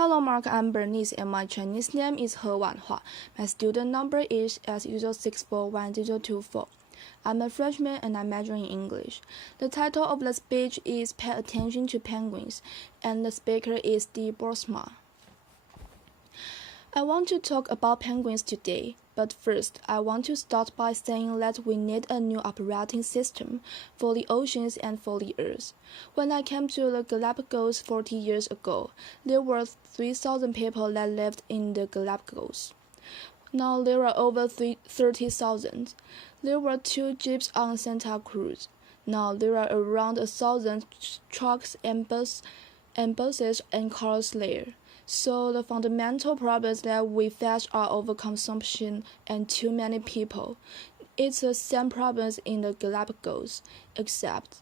Hello Mark, I'm Bernice and my Chinese name is He Wanhua. My student number is as usual 641024. I'm a freshman and I'm majoring in English. The title of the speech is Pay Attention to Penguins, and the speaker is Boarsma. I want to talk about penguins today, but first I want to start by saying that we need a new operating system for the oceans and for the earth. When I came to the Galapagos 40 years ago, there were 3,000 people that lived in the Galapagos. Now there are over 30,000. There were 2 jeeps on Santa Cruz. Now there are around 1,000 trucks and buses and cars there. So the fundamental problems that we face are overconsumption and too many people. It's the same problems in the Galapagos, except,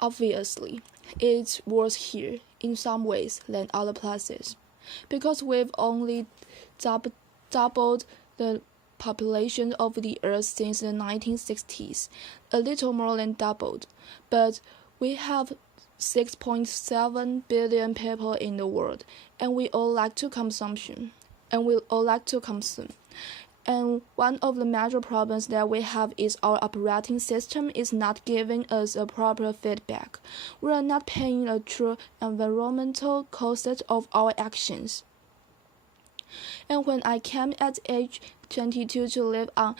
obviously, it's worse here in some ways than other places, because we've only doubled the population of the Earth since the 1960s, a little more than doubled, but we have 6.7 billion people in the world, and we all like to consume. And one of the major problems that we have is our operating system is not giving us a proper feedback. We are not paying a true environmental cost of our actions. And when I came at age 22 to live on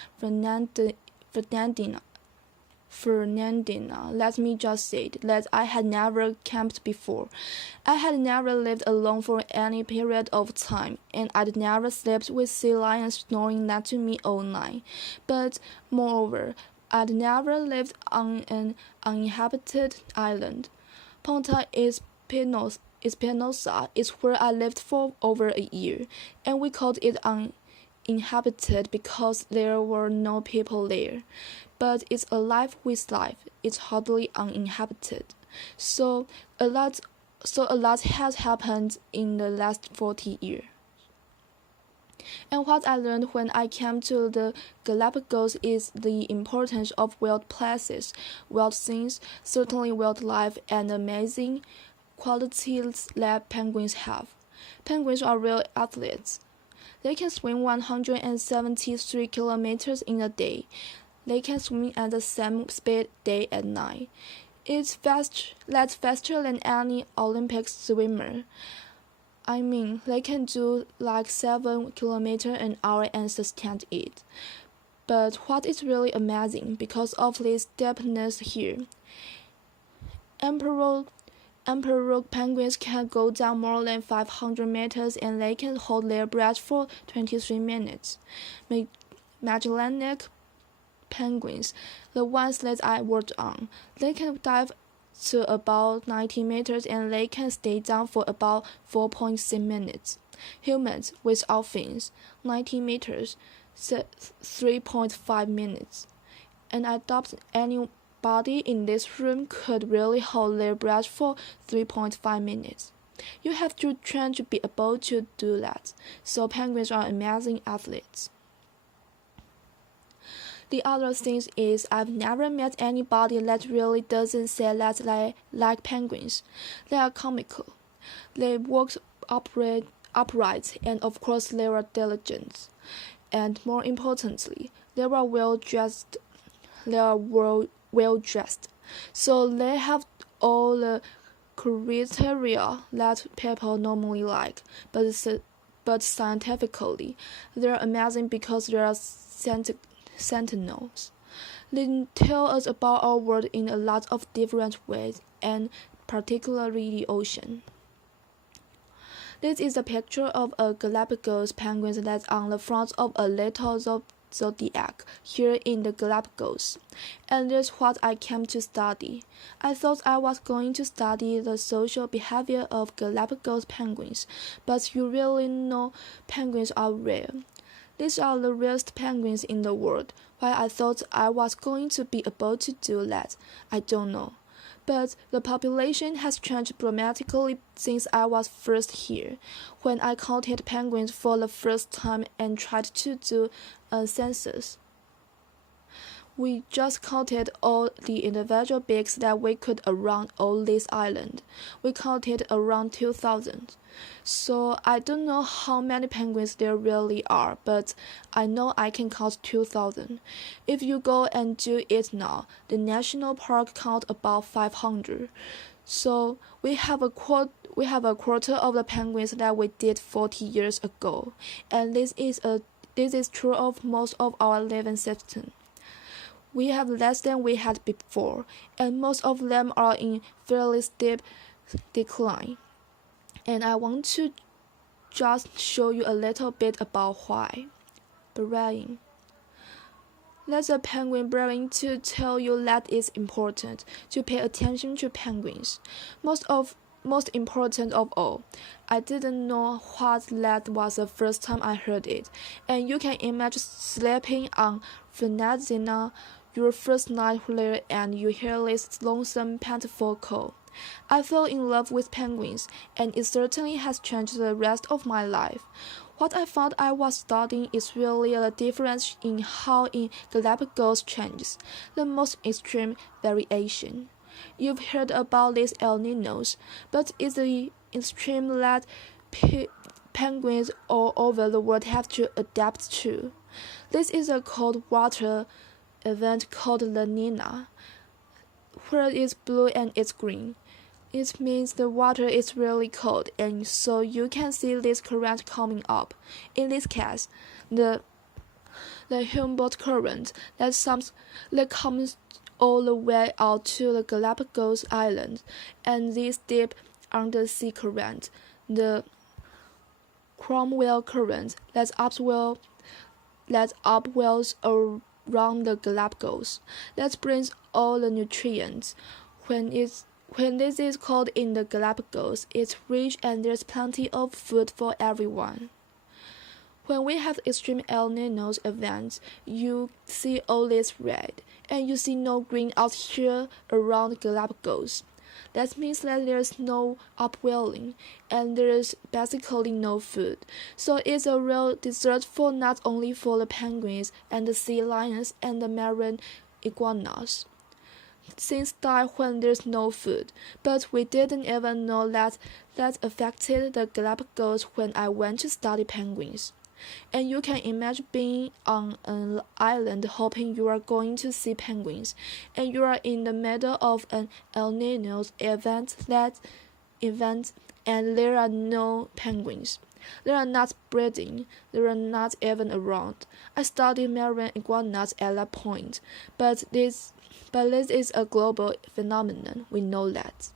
Fernandina, let me just say that I had never camped before. I had never lived alone for any period of time, and I'd never slept with sea lions snoring next to me all night. But moreover, I'd never lived on an uninhabited island. Punta Espinosa is where I lived for over a year, and we called it uninhabited because there were no people there. But it's alive with life. It's hardly uninhabited. So a lot has happened in the last 40 years. And what I learned when I came to the Galapagos is the importance of wild places, wild things, certainly wildlife, and amazing qualities that penguins have. Penguins are real athletes. They can swim 173 kilometers in a day. They can swim at the same speed day and night. That's faster than any Olympic swimmer. I mean, they can do like 7 kilometers an hour and sustain it. But what is really amazing, because of this depthness here, Emperor penguins can go down more than 500 meters and they can hold their breath for 23 minutes. Magellanic penguins, the ones that I worked on, they can dive to about 90 meters and they can stay down for about 4.6 minutes. Humans without fins, 90 meters, 3.5 minutes. And I doubt anybody in this room could really hold their breath for 3.5 minutes. You have to train to be able to do that. So penguins are amazing athletes. The other thing is I've never met anybody that really doesn't say that they like penguins. They are comical. They walk upright, and of course they are diligent. And more importantly, they are well dressed. So they have all the criteria that people normally like. But scientifically, they're amazing because they are sentinels. They tell us about our world in a lot of different ways, and particularly the ocean. This is a picture of a Galapagos penguin that's on the front of a little zodiac here in the Galapagos. And that's what I came to study. I thought I was going to study the social behavior of Galapagos penguins, but you really know penguins are rare. These are the rarest penguins in the world. Why I thought I was going to be able to do that, I don't know. But the population has changed dramatically since I was first here, when I counted penguins for the first time and tried to do a census. We just counted all the individual beaks that we could around all this island. We counted around 2,000. So I don't know how many penguins there really are, but I know I can count 2,000. If you go and do it now, the national park count about 500. So we have a quarter of the penguins that we did 40 years ago, and this is true of most of our living system. We have less than we had before, and most of them are in fairly steep decline. And I want to just show you a little bit about why. Brain. That's a penguin brain to tell you that it's important to pay attention to penguins. Most important of all, I didn't know what that was the first time I heard it, and you can imagine sleeping on Venezia your first night there and you hear this lonesome, painful call. I fell in love with penguins, and it certainly has changed the rest of my life. What I found I was studying is really the difference in how in Galapagos changes, the most extreme variation. You've heard about these El Ninos, but it's the extreme that penguins all over the world have to adapt to. This is a cold water event called La Nina, where it's blue and it's green. It means the water is really cold, and so you can see this current coming up. In this case, the Humboldt current that comes all the way out to the Galapagos Islands, and this deep undersea current, the Cromwell current that upwells around the Galapagos, that brings all the nutrients. When this is cold in the Galapagos, it's rich and there's plenty of food for everyone. When we have extreme El Niño events, you see all this red, and you see no green out here around Galapagos. That means that there's no upwelling, and there's basically no food. So it's a real desert for not only for the penguins and the sea lions and the marine iguanas. Since died when there's no food, but we didn't even know that affected the Galapagos when I went to study penguins. And you can imagine being on an island hoping you are going to see penguins, and you are in the middle of an El Niño event, and there are no penguins. They are not breeding, they are not even around. I studied marine iguanas at that point, but this is a global phenomenon, we know that.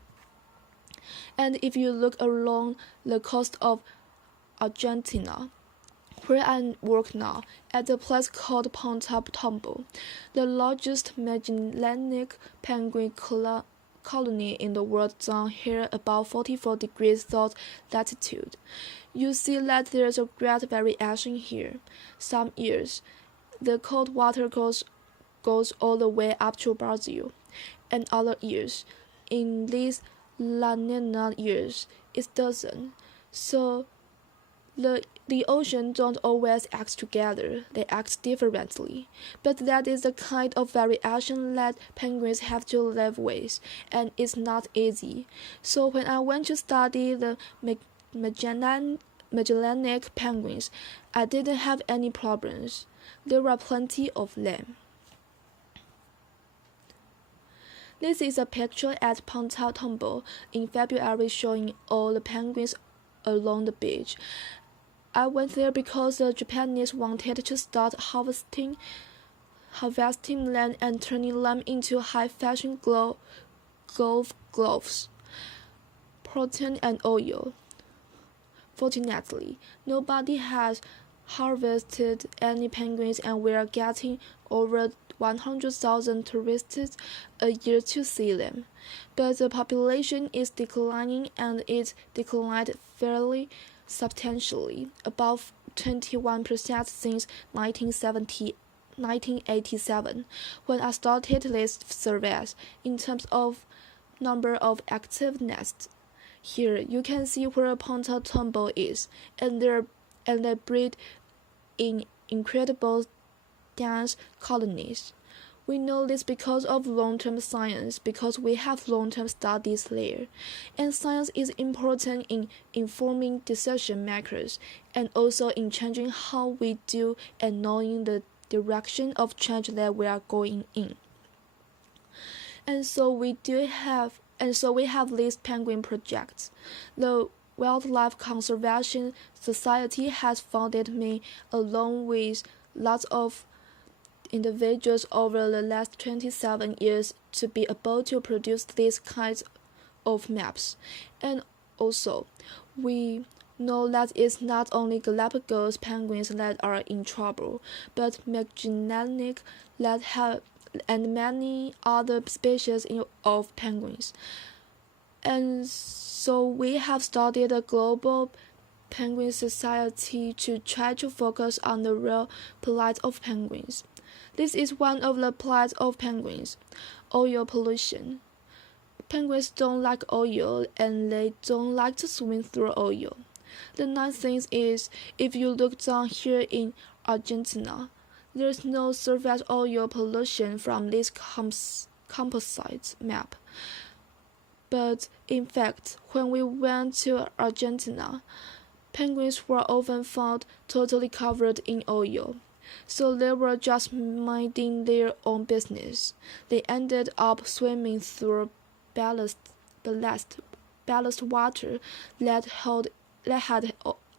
And if you look along the coast of Argentina, where I work now, at a place called Ponta Tombo, the largest Magellanic penguin colony in the world down here about 44 degrees south latitude. You see that there's a great variation here. Some years, the cold water goes all the way up to Brazil, and other years, in these La Nina years, it doesn't. So the ocean don't always act together, they act differently. But that is the kind of variation that penguins have to live with, and it's not easy. So when I went to study the Magellanic penguins, I didn't have any problems. There were plenty of them. This is a picture at Ponta Tombo in February showing all the penguins along the beach. I went there because the Japanese wanted to start harvesting land and turning them into high-fashion golf gloves, protein and oil. Fortunately, nobody has harvested any penguins, and we are getting over 100,000 tourists a year to see them. But the population is declining, and it declined fairly substantially, about 21% since 1987, when I started this surveys in terms of number of active nests. Here you can see where Ponta Tombo is, and they breed in incredible dense colonies. We know this because of long-term science, because we have long-term studies there. And science is important in informing decision makers and also in changing how we do and knowing the direction of change that we are going in. And so we have these penguin projects. The Wildlife Conservation Society has funded me along with lots of individuals over the last 27 years to be able to produce these kinds of maps. And also, we know that it's not only Galapagos penguins that are in trouble, but Magellanic that have and many other species of penguins. And so we have started a global penguin society to try to focus on the real plight of penguins. This is one of the plights of penguins: oil pollution. Penguins don't like oil and they don't like to swim through oil. The nice thing is, if you look down here in Argentina, there's no surface oil pollution from this composite map. But in fact, when we went to Argentina, penguins were often found totally covered in oil. So they were just minding their own business. They ended up swimming through ballast water that had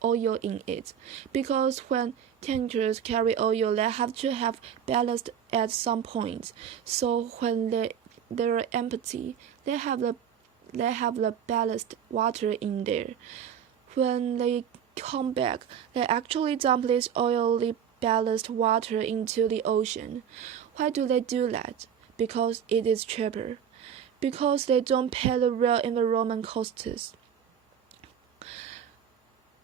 oil in it, because when tankers carry oil, they have to have ballast at some point. So when they're empty, they have the ballast water in there. When they come back, they actually dump this oily ballast water into the ocean. Why do they do that? Because it is cheaper. Because they don't pay the real environment costs.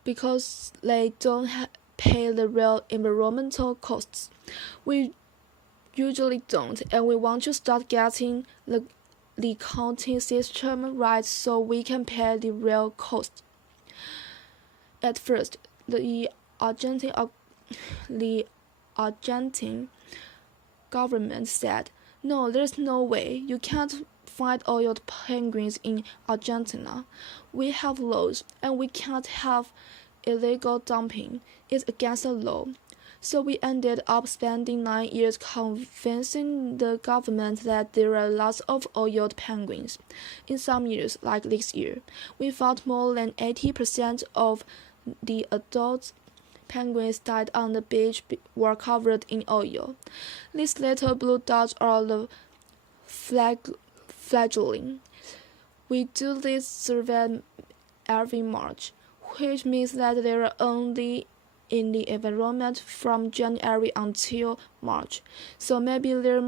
Because they don't pay the real environmental costs. We usually don't, and we want to start getting the counting system right so we can pay the real cost. At first, the Argentine government said, "No, there's no way. You can't find oiled penguins in Argentina. We have laws, and we can't have illegal dumping. It's against the law." So we ended up spending 9 years convincing the government that there are lots of oiled penguins. In some years, like this year, we found more than 80% of the adult penguins died on the beach were covered in oil. These little blue dots are the fledgling. We do this survey every March, which means that they are only in the environment from January until March. So maybe 3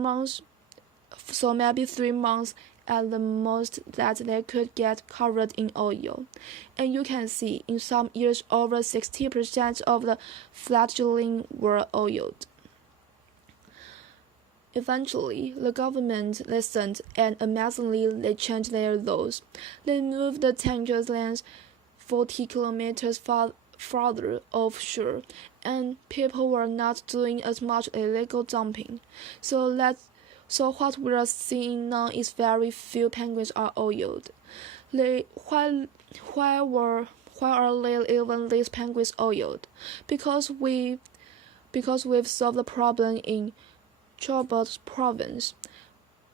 months at the most that they could get covered in oil. And you can see in some years over 60% of the fledgling were oiled. Eventually, the government listened, and amazingly they changed their laws. They moved the tanker's length 40 kilometers farther offshore, and people were not doing as much illegal dumping. So what we are seeing now is very few penguins are oiled. Why are even these penguins oiled? Because we've solved the problem in Chubut province,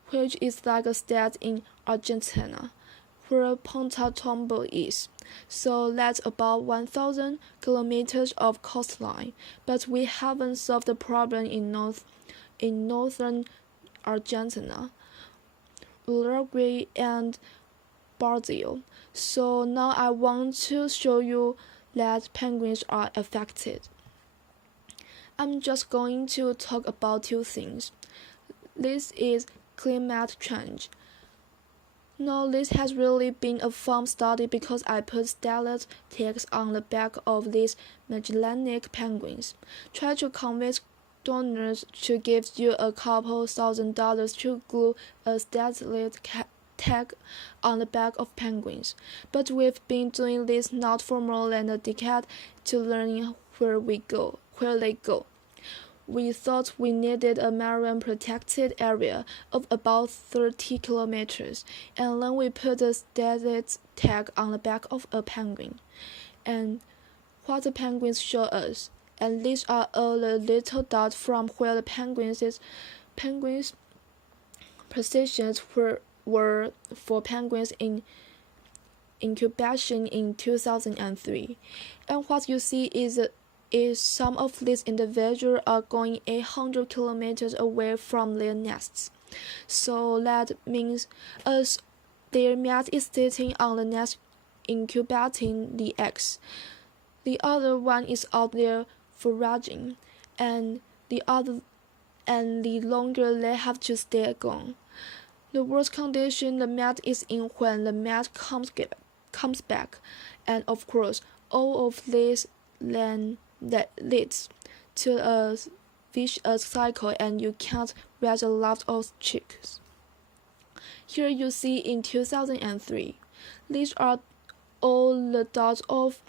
which is like a state in Argentina, where Punta Tombo is. So that's about 1,000 kilometers of coastline, but we haven't solved the problem in northern Argentina, Uruguay, and Brazil. So now I want to show you that penguins are affected. I'm just going to talk about 2 things. This is climate change. No, this has really been a fun study because I put stellate tags on the back of these Magellanic penguins. Try to convince donors to give you a couple $1,000 to glue a stellate tag on the back of penguins. But we've been doing this not for more than a decade to learn where they go. we thought we needed a marine protected area of about 30 kilometers, and then we put a status tag on the back of a penguin. And what the penguins show us, and these are all the little dots from where the penguins' positions were for penguins in incubation in 2003. And what you see is some of these individuals are going 800 kilometers away from their nests. So that means as their mate is sitting on the nest incubating the eggs, the other one is out there foraging, and the longer they have to stay gone, the worst condition the mate is in when the mate comes back, and of course all of this then that leads to a vicious cycle, and you can't raise a lot of chicks. Here you see in 2003, these are all the dots of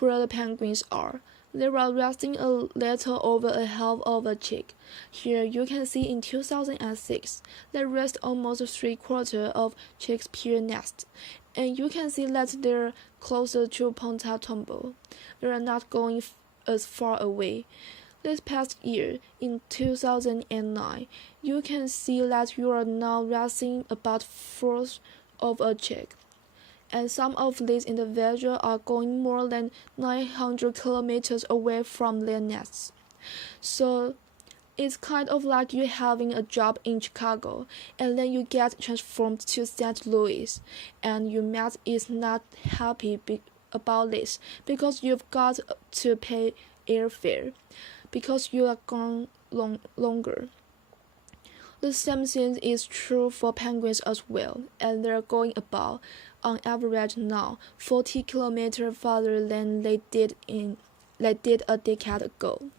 where the penguins are. They are resting a little over a half of a chick. Here you can see in 2006, they rest almost 3/4 of chicks per nest, and you can see that they're closer to Ponta Tombo. They are not going as far away. This past year, in 2009, you can see that you are now resting about 1/4 of a chick, and some of these individuals are going more than 900 kilometers away from their nests. So it's kind of like you having a job in Chicago, and then you get transformed to St. Louis, and your mate is not happy about this because you've got to pay airfare because you are gone longer. The same thing is true for penguins as well, and they're going about, on average now, 40 kilometers farther than they did a decade ago.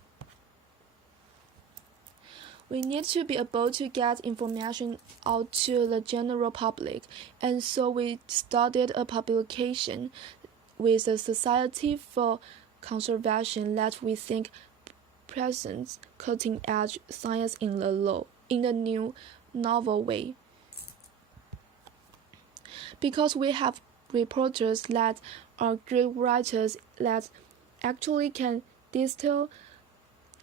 We need to be able to get information out to the general public, and so we started a publication with the Society for Conservation that we think presents cutting-edge science in the new, novel way. Because we have reporters that are good writers that actually can distill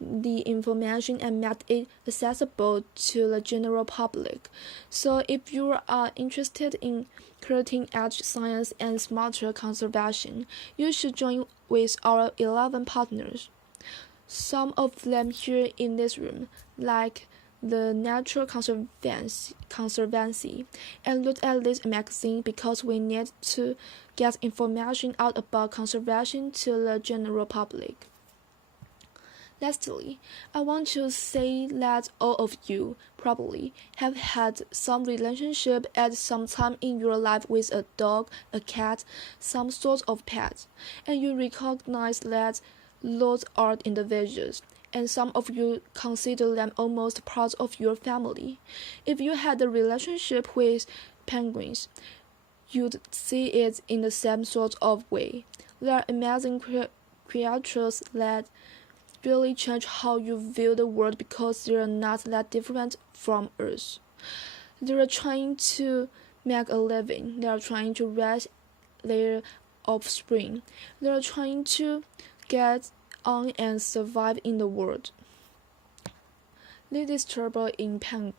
the information and make it accessible to the general public. So if you are interested in cutting-edge science and smarter conservation, you should join with our 11 partners. Some of them here in this room, like the Natural Conservancy, and look at this magazine because we need to get information out about conservation to the general public. Lastly, I want to say that all of you probably have had some relationship at some time in your life with a dog, a cat, some sort of pet, and you recognize that those are individuals, and some of you consider them almost part of your family. If you had a relationship with penguins, you'd see it in the same sort of way. They are amazing creatures that really change how you view the world because they are not that different from us. They are trying to make a living. They are trying to raise their offspring. They are trying to get on and survive in the world. This is terrible in penguin.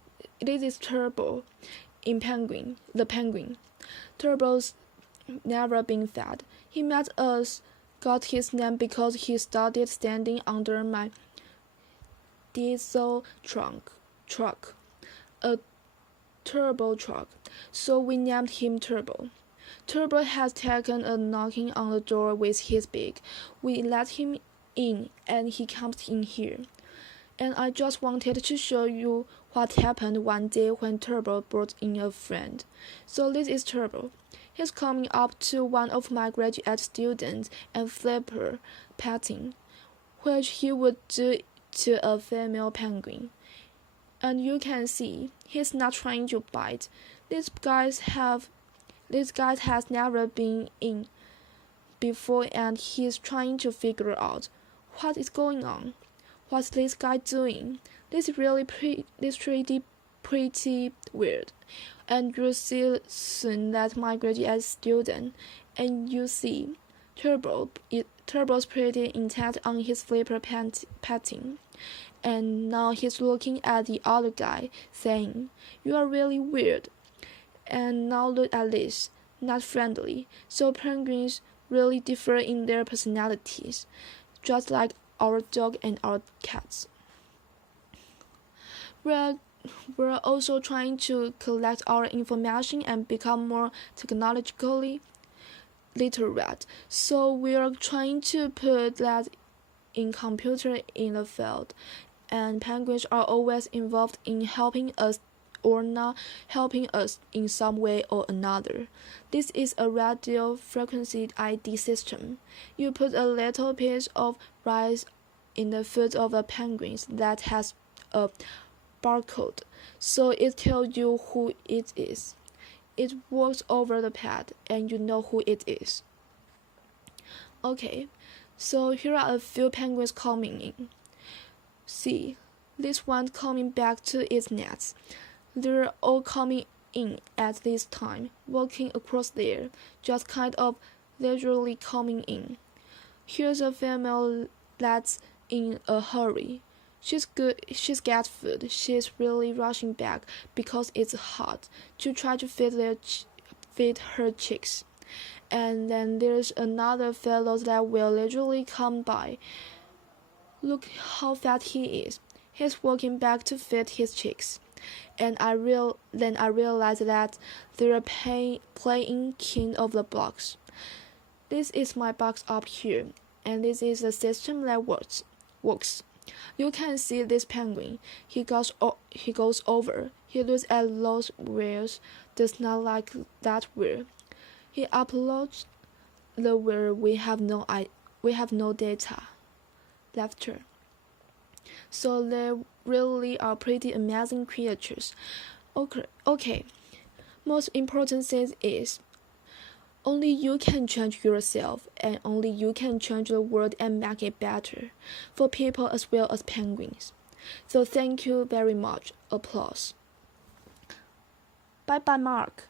The penguin. Turbo's never been fed. He met us. Got his name because he started standing under my diesel truck, a turbo truck, so we named him Turbo. Turbo has taken a knocking on the door with his beak. We let him in, and he comes in here. And I just wanted to show you what happened one day when Turbo brought in a friend. So this is Turbo. He's coming up to one of my graduate students and flipper petting, which he would do to a female penguin. And you can see he's not trying to bite. This guy has never been in before, and he's trying to figure out what is going on. What's this guy doing? This is really pretty weird. And you'll see soon that my graduate student, and you see, Turbo's pretty intent on his flipper patting. And now he's looking at the other guy, saying, "You are really weird." And now look at this, not friendly. So penguins really differ in their personalities, just like our dog and our cats. We're also trying to collect our information and become more technologically literate. So we're trying to put that in computer in the field. And penguins are always involved in helping us or not helping us in some way or another. This is a radio frequency ID system. You put a little piece of rice in the food of a penguin that has a barcode, so it tells you who it is. It works over the pad, and you know who it is. Okay, so here are a few penguins coming in. See, this one coming back to its nest. They're all coming in at this time, walking across there, just kind of leisurely coming in. Here's a female that's in a hurry. She's got food. She's really rushing back because it's hot to try to feed her chicks. And then there's another fellow that will literally come by. Look how fat he is. He's walking back to feed his chicks. And then I realized that they're playing king of the blocks. This is my box up here, and this is the system that works. You can see this penguin. He goes over. He looks at those wheels. Does not like that wheel. He uploads the wheel. We have no data. Laughter. So they really are pretty amazing creatures. Okay. Most important thing is, only you can change yourself, and only you can change the world and make it better, for people as well as penguins. So thank you very much. Applause. Bye bye, Mark.